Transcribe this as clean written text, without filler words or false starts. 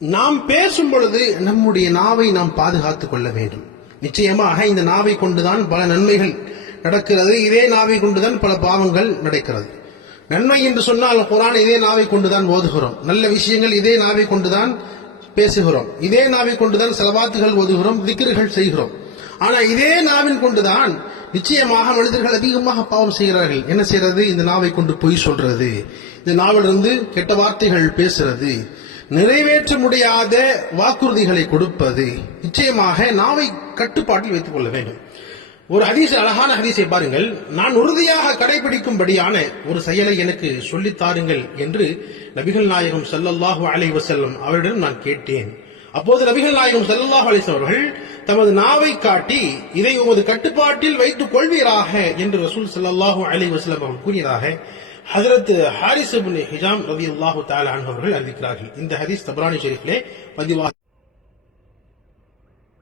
நாம் பேசும் பொழுது நம்முடைய நாவை நாம் பாதுகாத்துக் கொள்ள வேண்டும். நிச்சயமாக இந்த நாவை கொண்டுதான் பல நன்மைகள் நடக்கிறது. இதே நாவை கொண்டுதான் பல பாவங்கள் நடக்கிறது. நன்மை என்று சொன்னால் குர்ஆன் இதே நாவை கொண்டுதான் ஓதுகிறோம். நல்ல விஷயங்கள் இதே நாவை கொண்டுதான் பேசுகிறோம். இதே நாவை கொண்டுதான் ஸலவாத்துகள் ஓதுகிறோம், திக்ருகள் செய்கிறோம். ஆனா இதே நாவின் கொண்டுதான் நிச்சயமாக மனிதர்கள் அதிகமாக பாவம் செய்கிறார்கள். என்ன செய்யறது? இந்த நாவை கொண்டு பொய் சொல்றது, இந்த நாவிலிருந்து கெட்ட வார்த்தைகள் பேசுறது, நிறைவேற்ற முடியாத வாக்குறுதிகளை கொடுப்பது. நிச்சயமாக நாவை கட்டுப்பாட்டில் வைத்துக் கொள்ள வேண்டும். ஒரு ஹதீஸ், அழகான ஹதீஸை பாருங்கள். நான் உறுதியாக கடைபிடிக்கும்படியான ஒரு செயலை எனக்கு சொல்லித் தாருங்கள் என்று நபிகள் நாயகம் ஸல்லல்லாஹு அலைஹி வஸல்லம் அவரிடம் நான் கேட்டேன். அப்போது நபிகள் நாயகம் ஸல்லல்லாஹு அலைஹி வஸல்லம் அவர்கள் தமது நாவை காட்டி இதை உமது கட்டுப்பாட்டில் வைத்துக் கொள்வீராக என்று ரசூல் ஸல்லல்லாஹு அலைஹி வஸல்லம் அவர்கள் கூறியதாக ஹஜ்ரத் ஹாரிஸ் இப்னு ஹிஷாம் ரலியல்லாஹு தஆலா அன்ஹு அவர்கள் அறிவிக்கிறார்கள். இந்த ஹதீஸ் தபரானி ஷரீஃபிலே பதிவாக